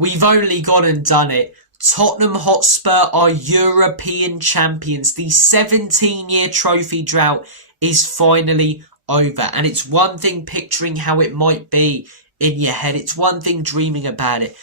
We've only gone and done it. Tottenham Hotspur are European champions. The 17-year trophy drought is finally over. And it's one thing picturing how it might be in your head. It's one thing dreaming about it.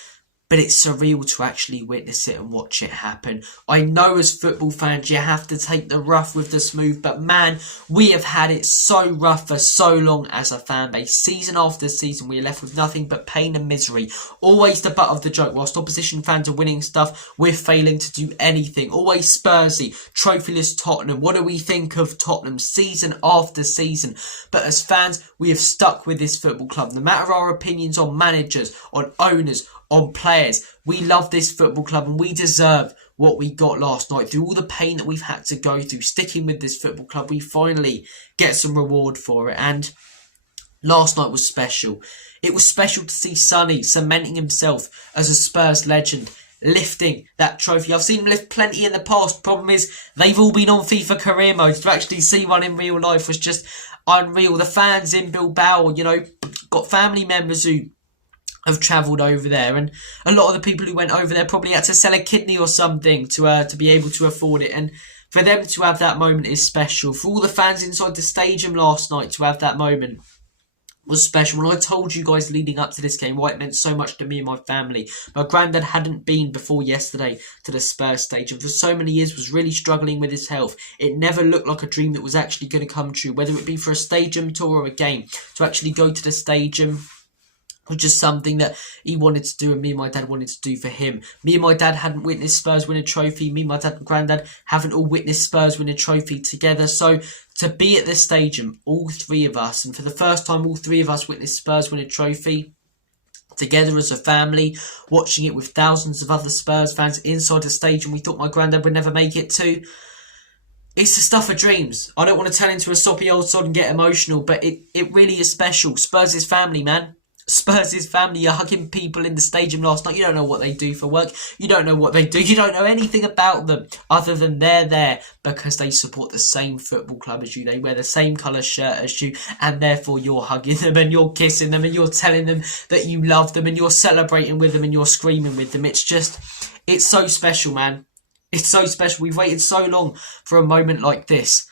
But it's surreal to actually witness it and watch it happen. I know as football fans you have to take the rough with the smooth. But man, we have had it so rough for so long as a fan base. Season after season we are left with nothing but pain and misery. Always the butt of the joke. Whilst opposition fans are winning stuff, we're failing to do anything. Always Spursy, trophyless Tottenham. What do we think of Tottenham season after season? But as fans, we have stuck with this football club. No matter our opinions on managers, on owners, on players, we love this football club and we deserve what we got last night. Through all the pain that we've had to go through sticking with this football club, we finally get some reward for it. And last night was special. It was special to see Sonny cementing himself as a Spurs legend, lifting that trophy. I've seen him lift plenty in the past. Problem is, they've all been on FIFA career mode. To actually see one in real life was just unreal. The fans in Bilbao, got family members who have travelled over there, and a lot of the people who went over there probably had to sell a kidney or something to be able to afford it, and for them to have that moment is special. For all the fans inside the stadium last night to have that moment was special. When I told you guys leading up to this game why it meant so much to me and my family, my granddad hadn't been before yesterday to the Spurs stadium for so many years, was really struggling with his health. It never looked like a dream that was actually going to come true, whether it be for a stadium tour or a game. To actually go to the stadium was just something that he wanted to do and me and my dad wanted to do for him. Me and my dad hadn't witnessed Spurs win a trophy. Me, my dad and granddad haven't all witnessed Spurs win a trophy together. So to be at this stadium, all three of us, and for the first time all three of us witnessed Spurs win a trophy together as a family, watching it with thousands of other Spurs fans inside the stadium we thought my granddad would never make it to. It's the stuff of dreams. I don't want to turn into a soppy old sod and get emotional, but it really is special. Spurs is family, man. Spurs is family. You're hugging people in the stadium last night. You don't know what they do for work. You don't know what they do. You don't know anything about them other than they're there because they support the same football club as you. They wear the same colour shirt as you, and therefore you're hugging them and you're kissing them and you're telling them that you love them and you're celebrating with them and you're screaming with them. It's so special, man. It's so special. We've waited so long for a moment like this.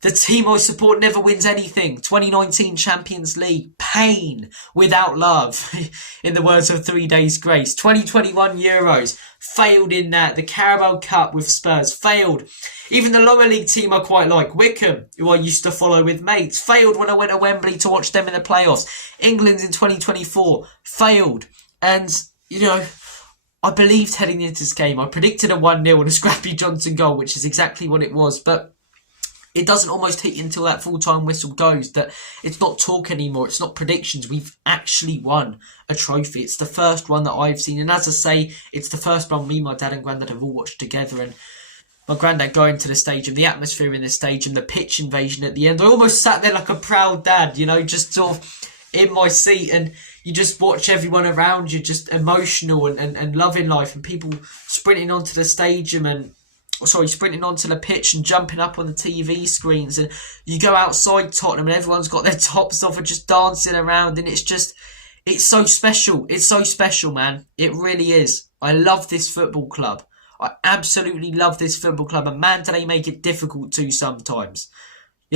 The team I support never wins anything. 2019 Champions League. Pain without love. In the words of 3 Days Grace. 2021 Euros. Failed in that. The Carabao Cup with Spurs. Failed. Even the lower league team I quite like. Wickham, who I used to follow with mates. Failed when I went to Wembley to watch them in the playoffs. England's in 2024. Failed. And, I believed heading into this game. I predicted a 1-0 and a Scrappy Johnson goal, which is exactly what it was. But it doesn't almost hit you until that full-time whistle goes that it's not talk anymore. It's not predictions. We've actually won a trophy. It's the first one that I've seen. And as I say, it's the first one me, my dad and granddad have all watched together. And my granddad going to the stadium, the atmosphere in the stadium, the pitch invasion at the end. I almost sat there like a proud dad, just sort of in my seat. And you just watch everyone around you just emotional and loving life. And people sprinting onto the stadium sprinting onto the pitch and jumping up on the TV screens, and you go outside Tottenham and everyone's got their tops off and just dancing around, and it's so special. It's so special, man. It really is. I love this football club. I absolutely love this football club, and man, do they make it difficult too sometimes.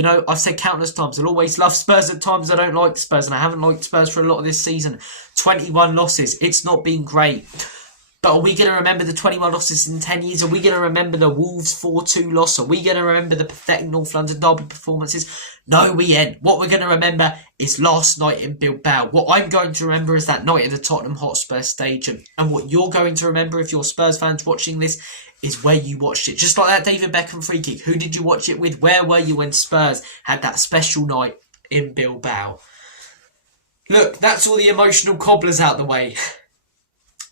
I've said countless times, I'll always love Spurs at times. I don't like Spurs, and I haven't liked Spurs for a lot of this season. 21 losses. It's not been great. But are we going to remember the 21 losses in 10 years? Are we going to remember the Wolves 4-2 loss? Are we going to remember the pathetic North London derby performances? No, we ain't. What we're going to remember is last night in Bilbao. What I'm going to remember is that night at the Tottenham Hotspur Stadium. And what you're going to remember if you're Spurs fans watching this is where you watched it. Just like that David Beckham free kick. Who did you watch it with? Where were you when Spurs had that special night in Bilbao? Look, that's all the emotional cobblers out the way.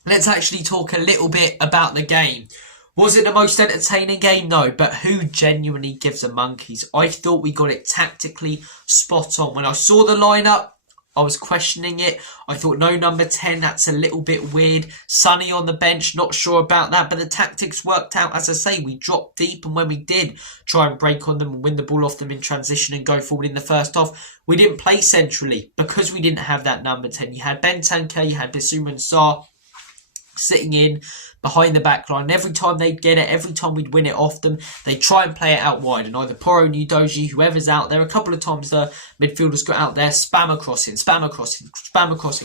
Let's actually talk a little bit about the game. Was it the most entertaining game? No, but who genuinely gives a monkeys? I thought we got it tactically spot on. When I saw the lineup, I was questioning it. I thought, no, number 10, that's a little bit weird. Sonny on the bench, not sure about that. But the tactics worked out. As I say, we dropped deep. And when we did try and break on them and win the ball off them in transition and go forward in the first half, we didn't play centrally because we didn't have that number 10. You had Bentancur, you had Bissouma and Sarr. sitting in behind the back line. And every time they'd get it, every time we'd win it off them, they'd try and play it out wide. And either Porro, Udogie, whoever's out there, a couple of times the midfielders got out there, spam a crossing,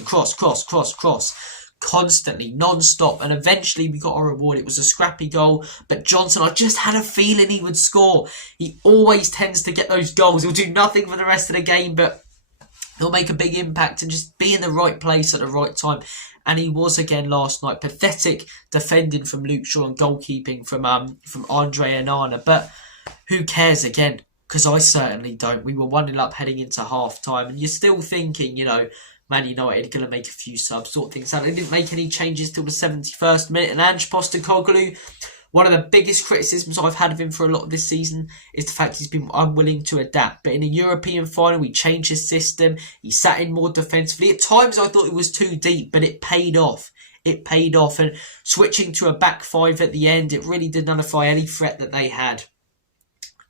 cross. Constantly, non-stop, and eventually we got our reward. It was a scrappy goal, but Johnson, I just had a feeling he would score. He always tends to get those goals. He'll do nothing for the rest of the game, but he'll make a big impact and just be in the right place at the right time. And he was again last night. Pathetic defending from Luke Shaw and goalkeeping from Andre Onana. But who cares again? Because I certainly don't. We were 1-0 up heading into half time, and you're still thinking, Man United are going to make a few subs, sort things out. They didn't make any changes till the 71st minute. And Ange Postecoglou, one of the biggest criticisms I've had of him for a lot of this season is the fact he's been unwilling to adapt. But in a European final, he changed his system. He sat in more defensively. At times, I thought it was too deep, but it paid off. And switching to a back five at the end, it really did nullify any threat that they had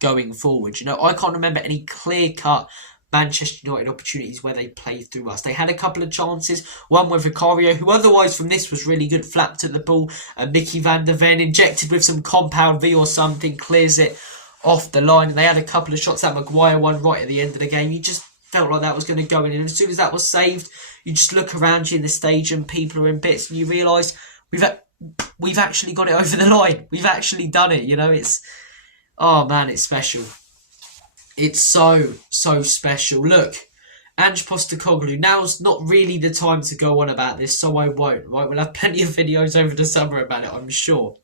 going forward. I can't remember any clear-cut Manchester United opportunities where they played through us. They had a couple of chances, one with Vicario, who otherwise from this was really good, flapped at the ball, and Mickey van der Ven injected with some Compound V or something, clears it off the line. And they had a couple of shots, that Maguire one right at the end of the game. You just felt like that was going to go in, and as soon as that was saved, you just look around you in the stadium, people are in bits, and you realise we've actually got it over the line. We've actually done it. It's it's special. It's so special. Look, Ange Postecoglou, now's not really the time to go on about this, so I won't, right? We'll have plenty of videos over the summer about it, I'm sure.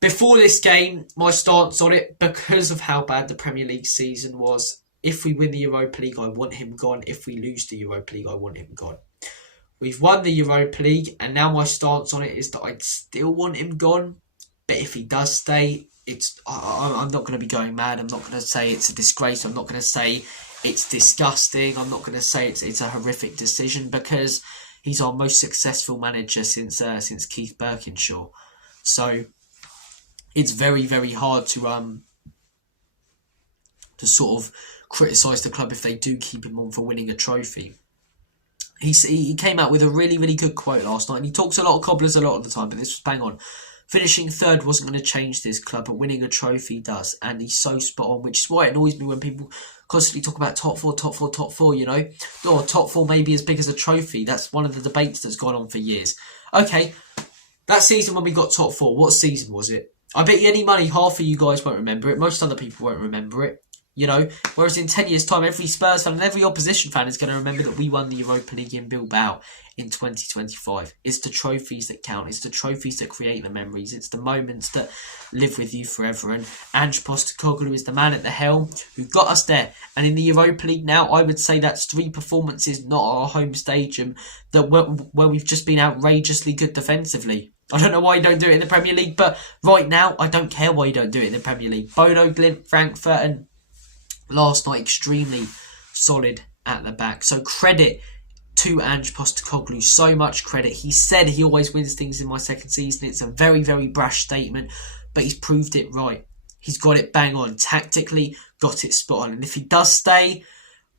Before this game, my stance on it, because of how bad the Premier League season was, if we win the Europa League, I want him gone. If we lose the Europa League, I want him gone. We've won the Europa League, and now my stance on it is that I'd still want him gone, but if he does stay, I'm not going to be going mad. I'm not going to say it's a disgrace. I'm not going to say it's disgusting. I'm not going to say it's a horrific decision, because he's our most successful manager since Keith Birkinshaw. So it's very, very hard to sort of criticise the club if they do keep him on for winning a trophy. He came out with a really, really good quote last night, and he talks a lot of cobblers a lot of the time, but this was bang on. Finishing third wasn't going to change this club, but winning a trophy does. And he's so spot on, which is why it annoys me when people constantly talk about top four, or top four may be as big as a trophy. That's one of the debates that's gone on for years. Okay, that season when we got top four, what season was it? I bet you any money, half of you guys won't remember it. Most other people won't remember it. Whereas in 10 years' time, every Spurs fan and every opposition fan is going to remember that we won the Europa League in Bilbao in 2025. It's the trophies that count. It's the trophies that create the memories. It's the moments that live with you forever. And Ange Postecoglou is the man at the helm who got us there. And in the Europa League now, I would say that's 3 performances, not our home stadium, where we've just been outrageously good defensively. I don't know why you don't do it in the Premier League, but right now, I don't care why you don't do it in the Premier League. Bodo Glimt, Frankfurt, and last night, extremely solid at the back. So credit to Ange Postecoglou, so much credit. He said he always wins things in my second season. It's a very, very brash statement, but he's proved it right. He's got it bang on. Tactically, got it spot on. And if he does stay,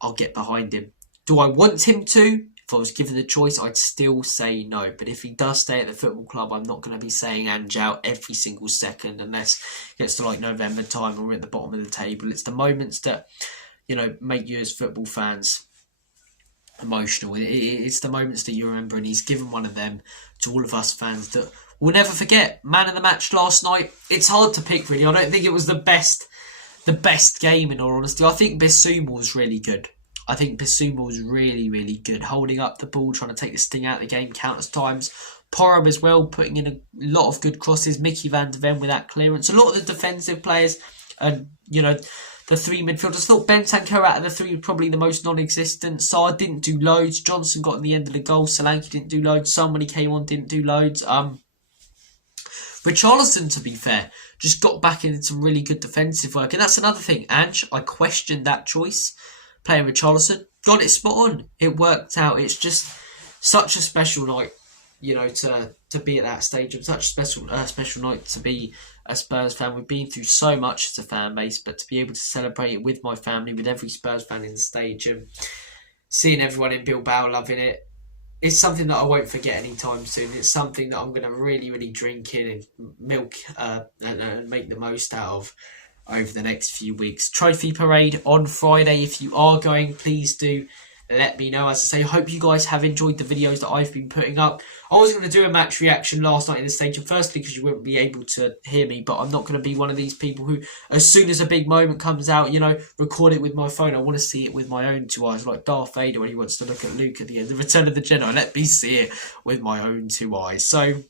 I'll get behind him. Do I want him to? If I was given the choice, I'd still say no. But if he does stay at the football club, I'm not going to be saying Ange out every single second unless it gets to like November time and we're at the bottom of the table. It's the moments that, make you as football fans emotional. It's the moments that you remember, and he's given one of them to all of us fans that we'll never forget. Man of the match last night. It's hard to pick, really. I don't think it was the best game, in all honesty. I think Bissouma was really good. I think Bissouma was really, really good, holding up the ball, trying to take the sting out of the game countless times. Porro as well, putting in a lot of good crosses. Mickey van der Ven with that clearance. A lot of the defensive players, and the 3 midfielders. I thought Bentancur out of the 3 was probably the most non-existent. Sarr didn't do loads. Johnson got in the end of the goal. Solanke didn't do loads. Son, when he came on, didn't do loads. Richarlison, to be fair, just got back in some really good defensive work. And that's another thing. Ange, I questioned that choice. Playing Richarlison, got it spot on. It worked out. It's just such a special night, to be at that stage. Such a special night to be a Spurs fan. We've been through so much as a fan base, but to be able to celebrate it with my family, with every Spurs fan in the stadium, seeing everyone in Bilbao loving it, it's something that I won't forget anytime soon. It's something that I'm going to really, really drink in and milk and make the most out of over the next few weeks. Trophy parade on Friday. If you are going, please do let me know. As I say, hope you guys have enjoyed the videos that I've been putting up. I was going to do a match reaction last night in the stadium, firstly because you wouldn't be able to hear me, but I'm not going to be one of these people who, as soon as a big moment comes out, you know, record it with my phone. I want to see it with my own two eyes, like Darth Vader when he wants to look at Luke at the end of Return of the Jedi. Let me see it with my own two eyes. So,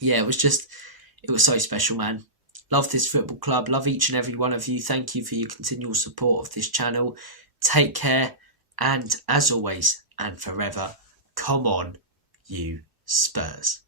yeah, it was so special, man. Love this football club. Love each and every one of you. Thank you for your continual support of this channel. Take care. And as always and forever, come on, you Spurs.